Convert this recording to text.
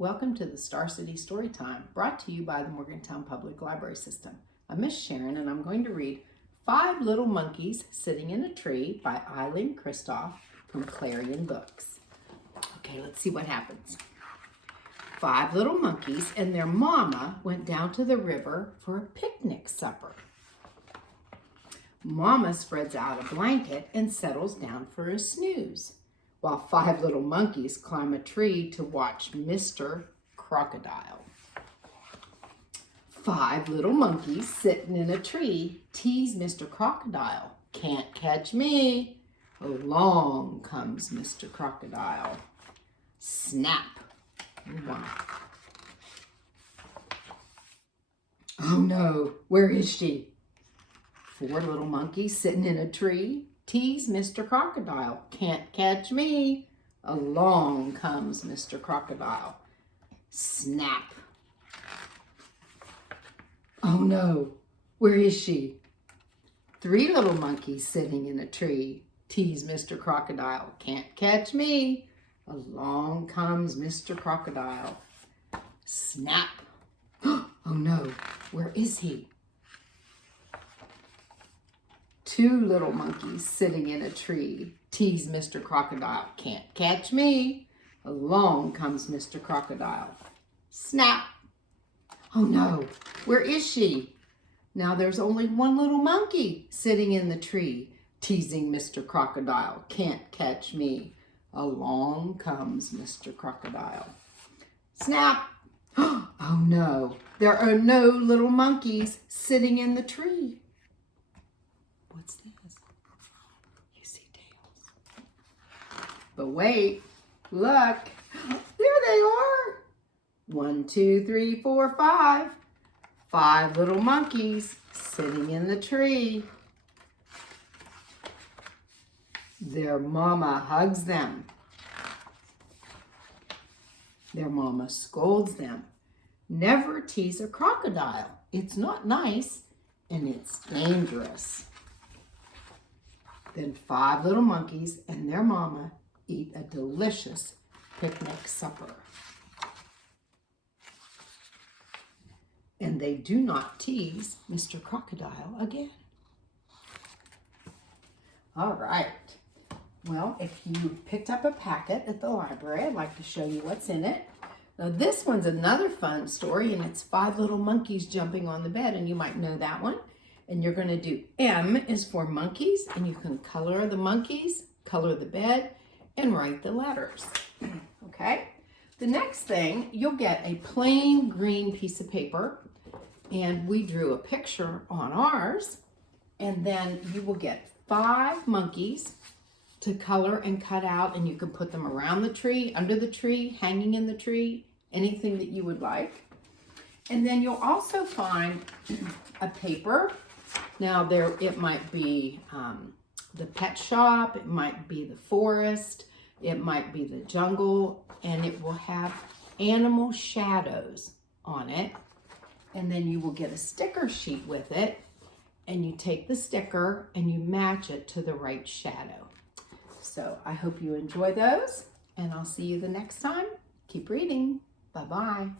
Welcome to the Star City Storytime, brought to you by the Morgantown Public Library System. I'm Miss Sharon, and I'm going to read 5 Little Monkeys Sitting in a Tree by Eileen Christelow from Clarion Books. Okay, let's see what happens. 5 little monkeys and their mama went down to the river for a picnic supper. Mama spreads out a blanket and settles down for a snooze, while 5 little monkeys climb a tree to watch Mr. Crocodile. 5 little monkeys sitting in a tree tease Mr. Crocodile. Can't catch me. Along comes Mr. Crocodile. Snap. One. Oh no, where is she? 4 little monkeys sitting in a tree tease Mr. Crocodile. Can't catch me. Along comes Mr. Crocodile. Snap. Oh no, where is she? 3 little monkeys sitting in a tree tease Mr. Crocodile. Can't catch me. Along comes Mr. Crocodile. Snap. Oh no, where is he? 2 little monkeys sitting in a tree tease Mr. Crocodile. Can't catch me. Along comes Mr. Crocodile. Snap. Oh no, where is she? Now there's only 1 little monkey sitting in the tree teasing Mr. Crocodile. Can't catch me. Along comes Mr. Crocodile. Snap. Oh no, there are no little monkeys sitting in the tree. What's this? You see tails. But wait, look, there they are. 1, 2, 3, 4, 5. 5 little monkeys sitting in the tree. Their mama hugs them. Their mama scolds them. Never tease a crocodile. It's not nice and it's dangerous. Then 5 little monkeys and their mama eat a delicious picnic supper. And they do not tease Mr. Crocodile again. All right. Well, if you picked up a packet at the library, I'd like to show you what's in it. Now, this one's another fun story, and it's 5 little monkeys jumping on the bed, and you might know that one. And you're going to do M is for monkeys, and you can color the monkeys, color the bed, and write the letters. Okay? The next thing, you'll get a plain green piece of paper, and we drew a picture on ours, and then you will get 5 monkeys to color and cut out, and you can put them around the tree, under the tree, hanging in the tree, anything that you would like. And then you'll also find a paper. Now it might be the pet shop, it might be the forest, it might be the jungle, and it will have animal shadows on it. And then you will get a sticker sheet with it, and you take the sticker and you match it to the right shadow. So I hope you enjoy those, and I'll see you the next time. Keep reading. Bye-bye.